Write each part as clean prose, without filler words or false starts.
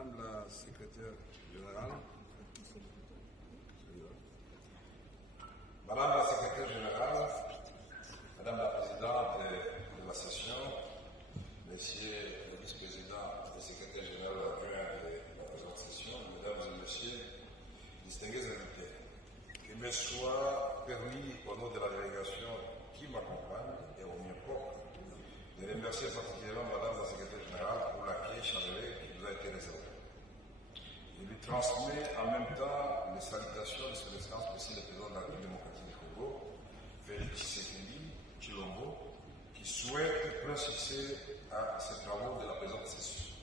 Madame la secrétaire générale. Madame la secrétaire générale, Madame la présidente de la session, Messieurs le vice-président et secrétaire général adjoint de la présente session, Mesdames et Messieurs, distingués invités, qu'il me soit permis, au nom de la délégation qui m'accompagne et au mien propre, de remercier particulièrement Madame la secrétaire générale pour l'accueil chaleureux qui nous a été réservé. Je lui transmets en même temps les salutations de son Excellence, Monsieur le Président de la République démocratique du Congo, Félix Tshisekedi Tshilombo, qui souhaite plein succès à ces travaux de la présente session.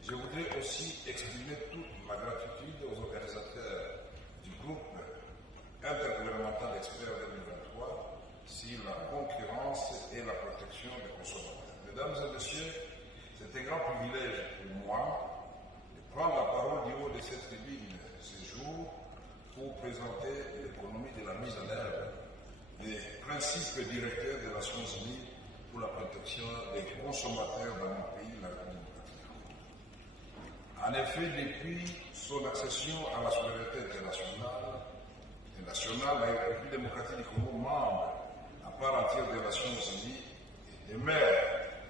Je voudrais aussi exprimer toute ma gratitude aux organisateurs du groupe intergouvernemental d'experts 2023 sur la concurrence et la protection des consommateurs. Mesdames et Messieurs, c'est un grand privilège pour moi de prendre la parole du haut de cette tribune ce jour pour présenter l'économie de la mise en œuvre des principes directeurs des Nations Unies pour la protection des consommateurs dans mon pays, la République démocratique. En effet, depuis son accession à la souveraineté internationale et nationale, la République démocratique du Congo, membre à part entière des Nations Unies, demeure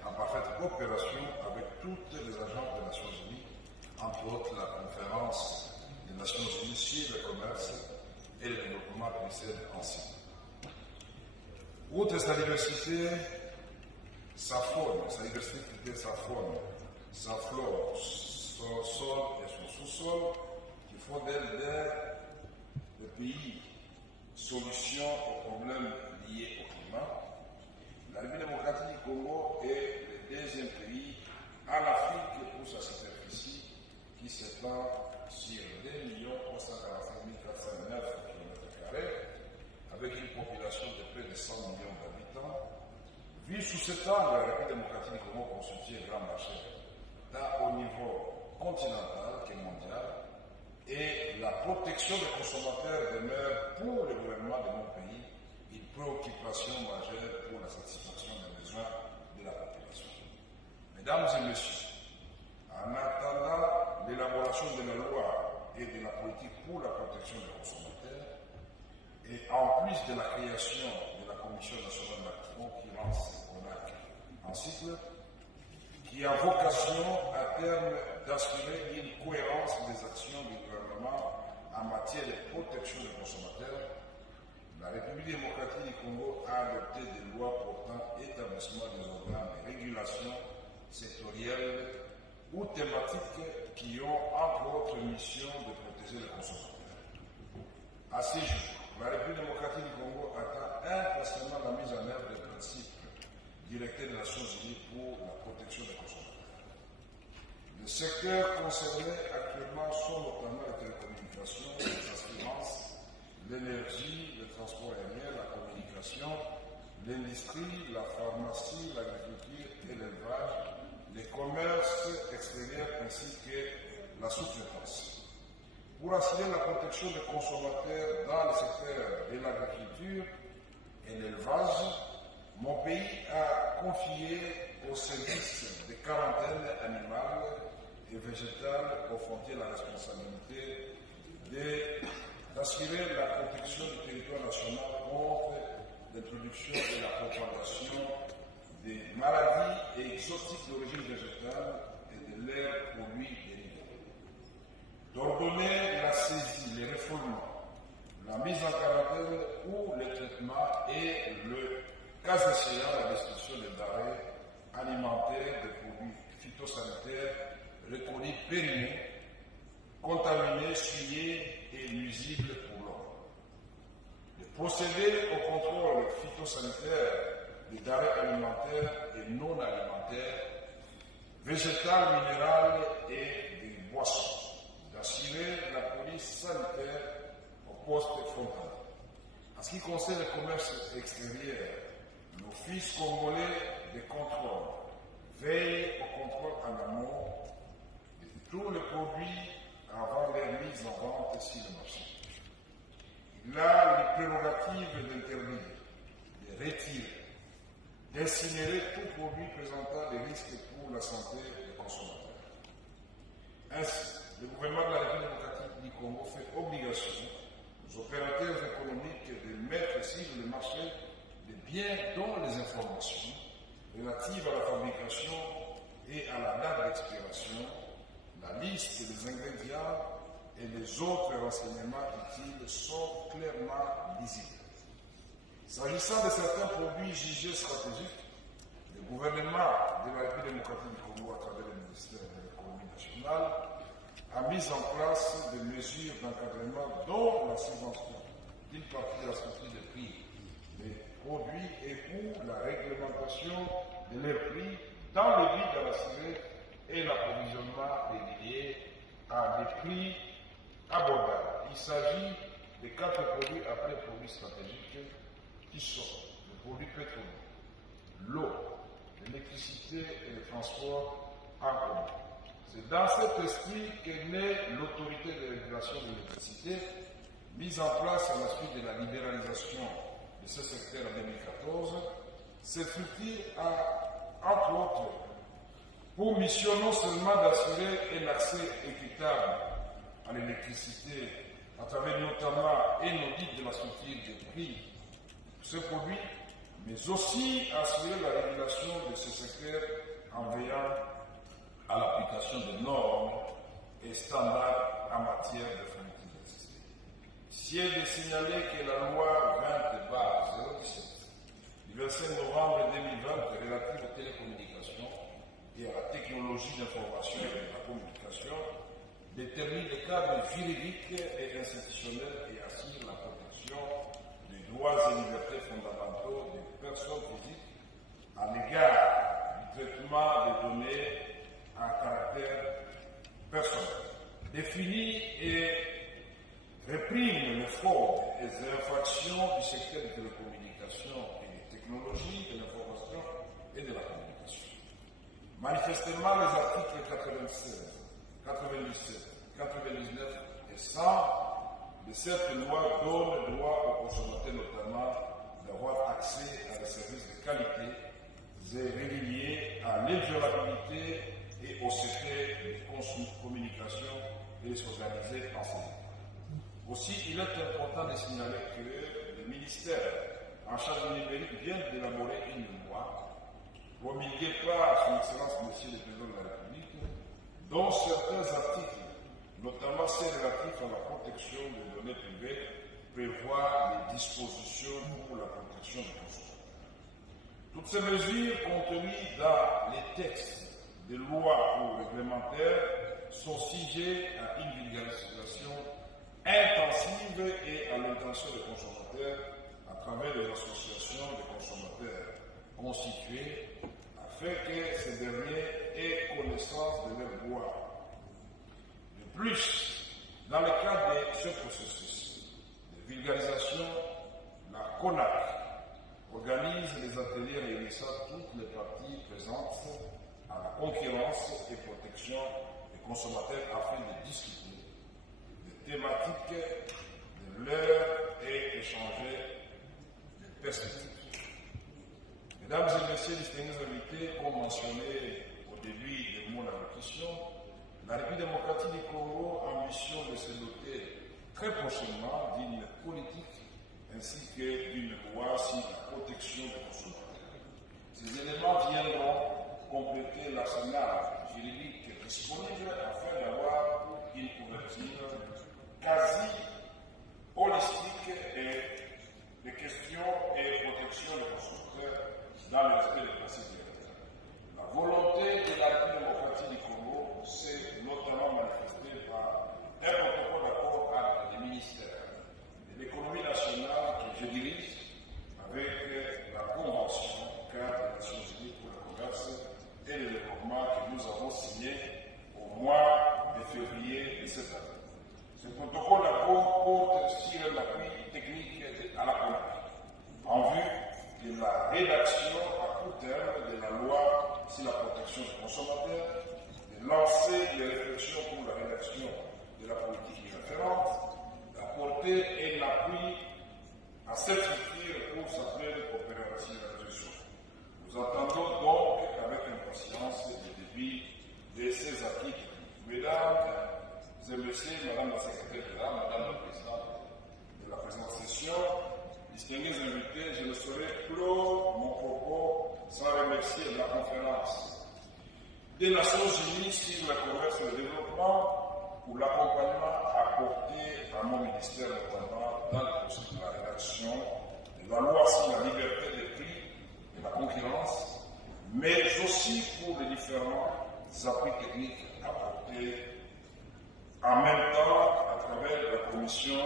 en parfaite coopération avec toutes les agences des Nations Unies, entre autres la conférence des Nations Unies sur le commerce et le développement de Bruxelles ainsi. Outre sa diversité, sa faune, sa flore, son sol et son sous-sol, qui font d'elle des pays solution aux problèmes liés au climat. La République démocratique du Congo est le deuxième pays en Afrique pour sa superficie qui s'étend sur 2 345 409 km², avec une population de près de 100 millions d'habitants. Vu sous cet angle, la République démocratique du Congo constitue un grand marché, tant au niveau continental que mondial, et la protection des consommateurs demeure pour le gouvernement de mon pays une préoccupation majeure pour la satisfaction des besoins de la population. Mesdames et Messieurs, en attendant l'élaboration de la loi et de la politique pour la protection des consommateurs, et en plus de la création de la Commission nationale de la concurrence en cycle, qui a vocation à terme d'assurer une cohérence des actions du gouvernement en matière de protection des consommateurs, la République démocratique du Congo a adopté des lois portant établissement des organes de régulation sectorielle ou thématiques qui ont entre autres mission de protéger les consommateurs. À ce jour, la République démocratique du Congo attend impatiemment la mise en œuvre des principes directeurs des Nations Unies pour la protection des consommateurs. Les secteurs concernés actuellement sont notamment les télécommunications, les assurances, l'énergie, le transport aérien, la communication, l'industrie, la pharmacie, l'agriculture et l'élevage, les commerces extérieurs ainsi que la sous-traitance. Pour assurer la protection des consommateurs dans le secteur de l'agriculture et l'élevage, mon pays a confié au service de quarantaine animale et végétale aux frontières la responsabilité d'assurer la protection du territoire national contre l'introduction et la propagation des maladies exotiques d'origine végétale et de leurs produits dérivés. D'ordonner la saisie, les refoulements, la mise en quarantaine ou le traitement et le cas échéant la destruction des denrées alimentaires, des produits phytosanitaires reconnus périmés, contaminés, souillés et nuisibles pour l'homme. De procéder au contrôle phytosanitaire des denrées alimentaires et non alimentaires, végétales, minérales et des boissons. D'assurer la police sanitaire au poste frontal. En ce qui concerne le commerce extérieur, l'Office congolais de contrôle veille au contrôle en amont de tous les produits avant leur mise en vente sur le marché. Il a les prérogatives d'interdire, de retirer, d'incinérer tout produit présentant des risques pour la santé des consommateurs. Ainsi, le gouvernement de la République démocratique du Congo fait obligation aux opérateurs économiques de mettre sur le marché des biens dont les informations relatives à la fabrication et à la date d'expiration, la liste des ingrédients et les autres renseignements utiles sont clairement lisibles. S'agissant de certains produits jugés stratégiques, le gouvernement de la République démocratique du Congo, à travers le ministère de l'économie nationale, a mis en place des mesures d'encadrement dont la subvention d'une partie de la structure des prix des produits et ou la réglementation de leurs prix dans le but d'assurer et l'approvisionnement régulier à des prix abordables. Il s'agit de 4 produits appelés produits stratégiques qui sont les produits pétroliers, l'eau, l'électricité et le transport en commun. C'est dans cet esprit qu'est née l'autorité de régulation de l'électricité, mise en place à la suite de la libéralisation de ce secteur en 2014. Cette structure a, entre autres, pour mission non seulement d'assurer un accès équitable à l'électricité à travers notamment un audit de la structure des prix de ce produit, mais aussi assurer la régulation de ce secteur en veillant à l'application des normes et standards en matière de fourniture d'électricité. Ici est de signaler que la loi 20/017 du 25 novembre 2020 relative aux télécommunications et à la technologie d'information et de la communication détermine le cadre juridique et institutionnel et assure la protection des droits et libertés fondamentaux des personnes physiques à l'égard du traitement des données à caractère personnel. Définit et réprime les fraudes et les infractions du secteur des télécommunications et des technologies de l'information et de la communication. Manifestement, les articles 96, 97, 99 et 100 de cette loi donnent droit aux consommateurs notamment d'avoir accès à des services de qualité et réguliers, à l'inviolabilité et au secret de communication et s'organiser en ces états. Aussi, il est important de signaler que le ministère en charge du numérique vient d'élaborer une loi promulguée par Son Excellence Monsieur le Président de la République, dont certains articles, notamment ceux relatifs à la protection des données privées, prévoient les dispositions pour la protection des consommateurs. Toutes ces mesures contenues dans les textes des lois ou réglementaires sont sujettes à une vulgarisation intensive et à l'intention des consommateurs à travers les associations de consommateurs constituées afin que ces derniers aient connaissance de leurs droits. De plus, dans le cadre de ce processus de vulgarisation, la CONAC organise les ateliers réunissant toutes les parties présentes à la concurrence et protection des consommateurs afin de discuter des thématiques de l'heure et échanger des perspectives. Mesdames et messieurs, distingués invités, comme mentionné au début de mon allocution, la République démocratique du Congo a ambition de se doter très prochainement d'une politique ainsi que d'une loi sur la protection des consommateurs. Ces éléments viendront compléter l'arsenal juridique disponible afin d'avoir une couverture quasi holistique des questions et protection des consommateurs dans le respect des principes de l'État. La volonté de la République démocratique du Congo s'est notamment manifestée par un protocole d'accord entre les ministères de l'économie nationale que je dirige avec la Convention cadre des Nations Unies pour le commerce et le développement que nous avons signé au mois de février de cette année. Ce protocole d'accord porte sur l'appui technique à la CONAC en vue de la rédaction à court terme de la loi sur la protection des consommateurs, de lancer des réflexions pour la rédaction de la politique y afférente, d'apporter un appui à cette structure pour sa pleine opérationnalisation. Nous attendons donc avec impatience le début de ces articles. Mesdames des Nations Unies sur le commerce et le développement pour l'accompagnement apporté à mon ministère, notamment dans le processus de la rédaction de la loi sur la liberté des prix et la concurrence, mais aussi pour les différents appuis techniques apportés en même temps à travers la Commission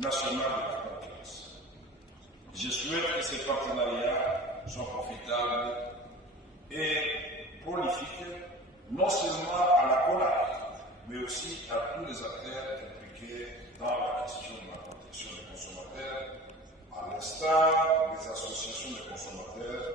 nationale de la concurrence. Je souhaite que ces partenariats soient profitables et prolifiques, non seulement à la CONAC, mais aussi à tous les acteurs impliqués dans la question de la protection des consommateurs, à l'instar des associations de consommateurs